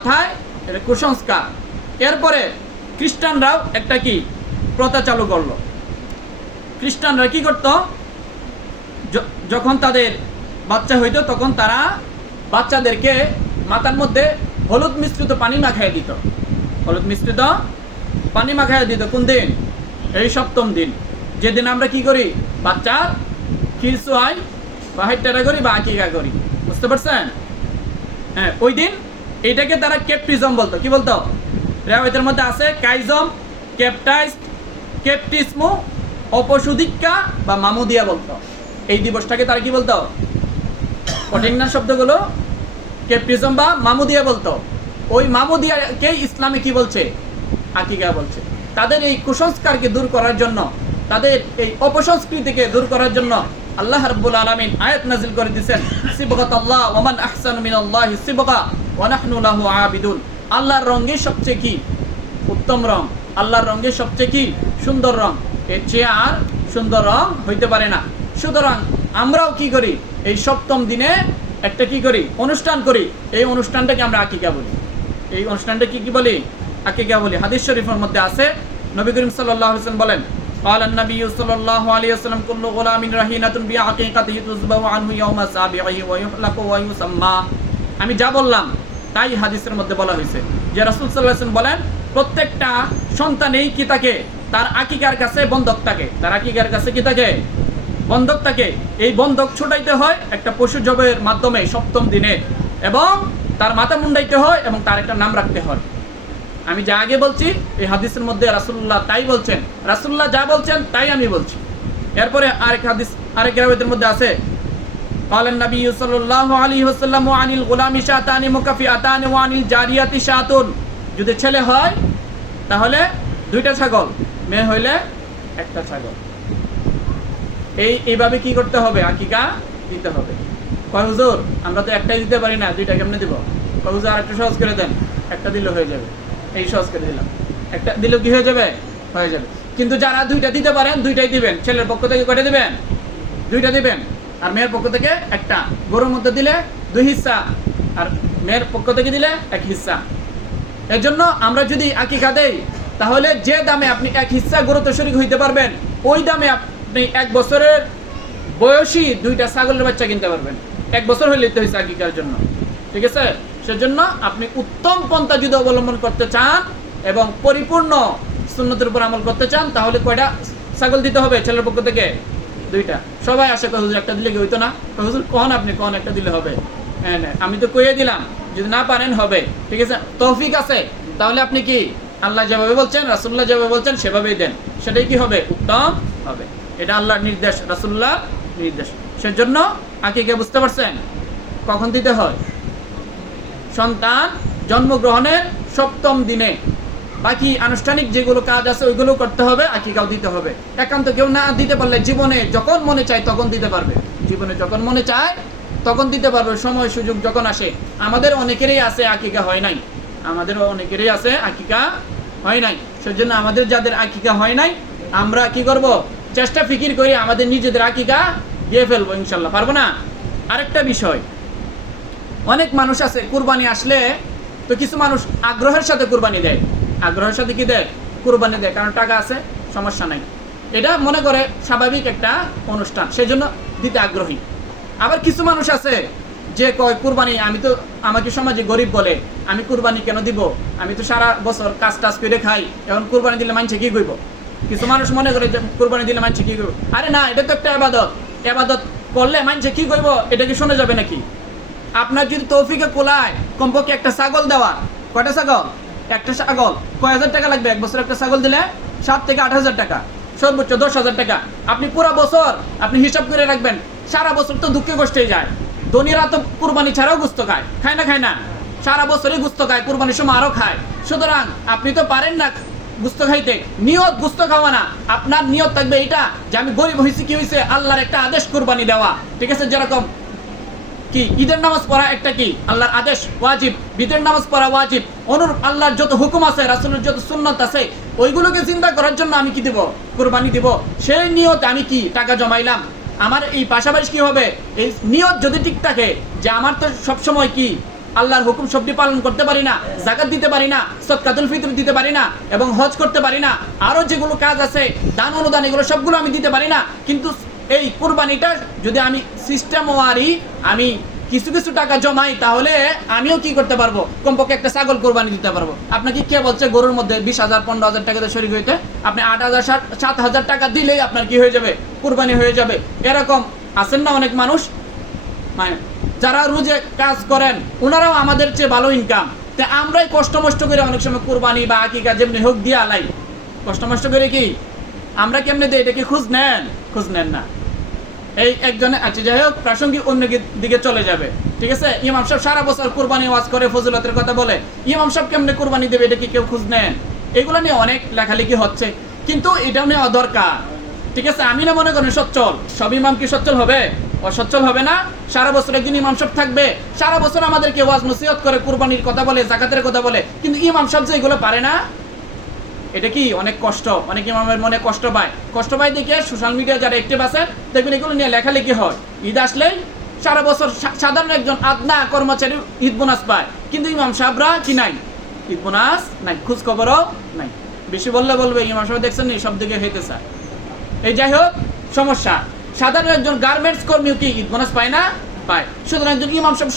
কোথায়? কুসংস্কার। এরপরে খ্রিস্টানরাও একটা কি? প্রথা চালু করল। খ্রিস্টানরা কি করত? যখন তাদের বাচ্চা হইতো, তখন তারা বাচ্চাদেরকে মাথার মধ্যে হলুদ মিশ্রিত পানি মাখাইয়া দিত। হলুদ মিশ্রিত পানি মাখাইয়া দিত কোন দিন? এই সপ্তম দিন। যেদিন আমরা কি করি? বাচ্চার ক্ষীর সোয়াই বা হাইটারা করি বা আকিকা করি। বুঝতে পারছেন? হ্যাঁ ওই দিন এটাকে তারা কেপটিজম বলতো। কি বলতো? রেওয়ায়তের মধ্যে আছে কাইজম কেপটাইজ কেপটিসমো অপসুদিক্কা বা মামুদিয়া বলতো। এই দিবসটাকে তারা কি বলতো? কঠিন না শব্দগুলো? কেপটিজম বা মামুদিয়া বলতো। ওই মামুদিয়াকে ইসলামে কি বলছে? আকিকা বলছে। তাদের এই কুসংস্কারকে দূর করার জন্য, তাদের এই অপসংস্কৃতিকে দূর করার জন্য আল্লাহ রাব্বুল আলামিন আয়াত নাজিল করে দিয়েছেন, সিবগাত আল্লাহ ওমান আহসানু মিনাল্লাহি সিবগা ওয়া নাহনু লাহু আবিদুন। আল্লাহর রঙে সবচেয়ে কি? উত্তম রং। আল্লাহর রঙে সবচেয়ে কি? সুন্দর রং। এর চেয়ে আর সুন্দর রং হইতে পারে না। সুতরাং আমরাও কি করি? এই সপ্তম দিনে একটা কি করি? অনুষ্ঠান করি। এই অনুষ্ঠানটাকে আমরা আকিকা বলি। এই অনুষ্ঠানটা কি কি বলি? আকিকা বলি। হাদিস শরীফের মধ্যে আছে, নবী করিম আলাইহি ওয়াসাল্লাম বলেন قال النبي صلى الله عليه وسلم كل غلام رهينة بعقيقته تذبح عنه يوم سابعه ويحلق ويسمى আমি যা বললাম তাই হাদিসের মধ্যে বলা হয়েছে যে রাসূল সাল্লাল্লাহু আলাইহি ওয়াসাল্লাম বলেন প্রত্যেকটা সন্তানেই কি থাকে তার আকিকার কাছে বন্ধক থাকে তার আকিকার কাছে কি থাকে বন্ধক থাকে এই বন্ধক ছোটাইতে হয় একটা পশু জবের মাধ্যমে সপ্তম দিনে এবং তার মাথা মুন্ডাইতে হয় এবং তার একটা নাম রাখতে হয় আমি যা আগে বলছি এই হাদিসের মধ্যে রাসুল্লাহ তাই বলছেন রাসুল্লাহ যা বলছেন তাই আমি বলছি এরপরে আরেক হাদিস আরেক রাবেতের মধ্যে আছে قال النبي صلى الله عليه وسلم عن الغلام شاتان مكافئتان وعن الجارية شات যদি ছেলে হয় তাহলে দুইটা ছাগল মেয়ে হইলে একটা ছাগল এই এইভাবে কি করতে হবে আকিকা দিতে হবে কয় হুজুর আমরা তো একটাই দিতে পারি না দুইটা কেমনে দিব কয় হুজুর আরেকটা সহজ করে দেন একটা দিলে হয়ে যাবে এই সহজ করে দিলাম। একটা দিলেও কি হয়ে যাবে? হয়ে যাবে। কিন্তু যারা দুইটা দিতে পারেন, দুইটাই দিবেন। ছেলের পক্ষ থেকে কয়টা দিবেন? দুইটা দিবেন। আর মেয়ের পক্ষ থেকে একটা। গরুর মধ্যে দিলে দুই হিস্সা আর মেয়ের পক্ষ থেকে দিলে এক হিস্সা এর জন্য আমরা যদি আকিকা দেই, তাহলে যে দামে আপনি এক হিস্সা গরুতে শরিক হইতে পারবেন, ওই দামে আপনি এক বছরের বয়সী দুইটা ছাগলের বাচ্চা কিনতে পারবেন। এক বছর হইলে তো হয়েছে আকিকার জন্য। ঠিক আছে? সেজন্য আপনি উত্তম পন্থা যদি অবলম্বন করতে চান এবং পরিপূর্ণ সুন্নতের উপর আমল করতে চান, তাহলে কয়টা ছাগল দিতে হবে ছেলের পক্ষ থেকে? দুইটা। সবাই আসে হুজুর একটা দিলে কি হইতো না? হুজুর কখন আপনি কখন একটা দিলে হবে? হ্যাঁ হ্যাঁ। আমি তো কইয়ে দিলাম, যদি না পারেন হবে। ঠিক আছে? তৌফিক আছে। তাহলে আপনি কি আল্লাহ যেভাবে বলছেন রাসুল্লাহ যেভাবে বলছেন, সেভাবেই দেন। সেটাই কি হবে? উত্তম হবে। এটা আল্লাহর নির্দেশ রাসুল্লাহ নির্দেশ। সেজন্য আকিকে বুঝতে পারছেন? কখন দিতে হয়? সন্তান জন্মগ্রহণের সপ্তম দিনে। বাকি আনুষ্ঠানিক যেগুলো কাজ আছে, ওইগুলো করতে হবে, আকিকাও দিতে হবে। একান্ত কেউ না দিতে পারলে জীবনে যখন মনে চায় তখন দিতে পারবে। জীবনে যখন মনে চায় তখন দিতে পারবে, সময় সুযোগ যখন আসে। আমাদের অনেকেরই আছে আকিকা হয় নাই। আমাদের অনেকেরই আছে আকিকা হয় নাই। সেজন্য আমাদের যাদের আকিকা হয় নাই, আমরা কি করব? চেষ্টা ফিকির করি আমাদের নিজেদের আকিকা দিয়ে ফেলব ইনশাল্লাহ। পারব না? আরেকটা বিষয় অনেক মানুষ আছে, কুরবানি আসলে তো কিছু মানুষ আগ্রহের সাথে কুরবানি দেয়। আগ্রহের সাথে কি দেয়? কুরবানি দেয়, কারণ টাকা আছে, সমস্যা নাই। এটা মনে করে স্বাভাবিক একটা অনুষ্ঠান সেই জন্য দিতে আগ্রহী। আবার কিছু মানুষ আছে যে কয়, কুরবানি, আমি তো, আমাকে সমাজে গরিব বলে, আমি কুরবানি কেন দিব? আমি তো সারা বছর কাজ টাজ করে খাই, এখন কুরবানি দিলে মানছে কি করব কিছু মানুষ মনে করে যে কুরবানি দিলে মানছে কি করব আরে না, এটা তো একটা আবাদত। আবাদত করলে মানছে কি করব এটা কি শোনা যাবে নাকি? আপনার যদি তৌফিকে কোলায়, কমপক্ষে একটা ছাগল দেওয়া কয়টা ছাগল? একটা ছাগল। কয় হাজার টাকা লাগবে? এক বছর একটা ছাগল দিলে সাত থেকে আট হাজার টাকা। সর্বোচ্চ দশ হাজার টাকা। আপনি পুরো বছর আপনি হিসাব করে রাখবেন, সারা বছর তো দুঃখে কষ্টেই যায়। ধনীরা তো কুরবানি ছাড়াও গুস্ত খায়। খায় না খায় না। সারা বছরই গুস্ত খায়, কুরবানির সময় আরও খায়। সুতরাং আপনি তো পারেন না গুস্ত খাইতে। নিয়ত গুস্ত খাওয়া না। আপনার নিয়ত থাকবে এটা যে আমি গরিব হয়েছি কি হয়েছে আল্লাহর একটা আদেশ কুরবানি দেওয়া। ঠিক আছে? যেরকম কি? ঈদের নামাজ পড়া একটা কি? আল্লাহর আদেশ ওয়াজিব। ঈদের নামাজ পড়া ওয়াজিব। অনুরূপ আল্লাহর যত হুকুম আছে, রাসুলের যত সুন্নত আছে, ওইগুলোকে চিন্তা করার জন্য আমি কি দিব? কুরবানি দিব। সেই নিয়ত আমি কি টাকা জমাইলাম? আমার এই পাশাপাশি কি হবে? এই নিয়ত যদি ঠিক থাকে যে আমার তো সবসময় কি আল্লাহর হুকুম সবটি পালন করতে পারি না জাকাত দিতে পারি না সৎকাতুল ফিতর দিতে পারি না, এবং হজ করতে পারি না আরও যেগুলো কাজ আছে, দান অনুদান, এগুলো সবগুলো আমি দিতে পারি না, কিন্তু এই কুরবানিটা যদি আমি সিস্টেম ওয়ারি, আমি কিছু কিছু টাকা জমাই, তাহলে আমিও কি করতে পারব? কমপক্ষে একটা ছাগল কোরবানি দিতে পারব। আপনাকে কে বলছে গরুর মধ্যে বিশ হাজার, পনেরো হাজার টাকাতে শরীর হইতে? আপনি আট হাজার, সাত হাজার টাকা দিলেই আপনার কি হয়ে যাবে? কোরবানি হয়ে যাবে। এরকম আছেন না অনেক মানুষ? মানে যারা রোজে কাজ করেন ওনারাও আমাদের চেয়ে ভালো ইনকাম তো আমরাই কষ্ট মষ্ট করে অনেক সময় কোরবানি বা আকিকা যেমনি হোক দিয়ে আলাই কষ্ট মষ্ট করে কি? আমরা কেমনে দিই? এটা কি খোঁজ নেন? খোঁজ নেন না। এই একজনে আচ্ছা যাই হোক, প্রাসঙ্গিক অন্য দিকে চলে যাবে। ঠিক আছে? ইমাম সাহেব সারা বছর কুরবানি ওয়াজ করে, ফজিলতের কথা বলে। ইমাম সাহেব কেমনে কুরবানি দেবে, এটা কি কেউ খোঁজ নেন? এগুলো নিয়ে অনেক লেখালেখি হচ্ছে। কিন্তু এটাও নেওয়া দরকার। ঠিক আছে? আমি না মনে করি সচ্ছল। সব ইমাম কি সচ্ছল হবে? অসচ্ছল হবে না। সারা বছর একদিন ইমাম সাহেব থাকবে। সারা বছর আমাদেরকে ওয়াজ নসিহত করে কুরবানির কথা বলে, জাকাতের কথা বলে। কিন্তু ইমাম সাহেব যে এগুলো পারে না। এটা কি অনেক কষ্ট? অনেক ইমামের মনে কষ্ট পায়? কষ্ট পায় দেখে সোশ্যাল মিডিয়া যারা অ্যাক্টিভ আছে, দেখবেন এগুলো নিয়ে লেখালেখি হয়। ঈদ আসলেই সারা বছর সাধারণ একজন আদনা কর্মচারী ঈদ বোনাস পায়। কিন্তু ইমাম সাহেবরা কি নাই? ঈদ বোনাস নাই খোঁজ খবরও নাই। বেশি বললে বলবে, ইমাম সাহেব দেখছেন এই সব দিকে হইতে চায় এই যাই হোক, সমস্যা। সাধারণ একজন গার্মেন্টস কর্মীও কি ঈদ বোনাস পায় না? পায়। সুতরাং একজন ইমাম সাহেব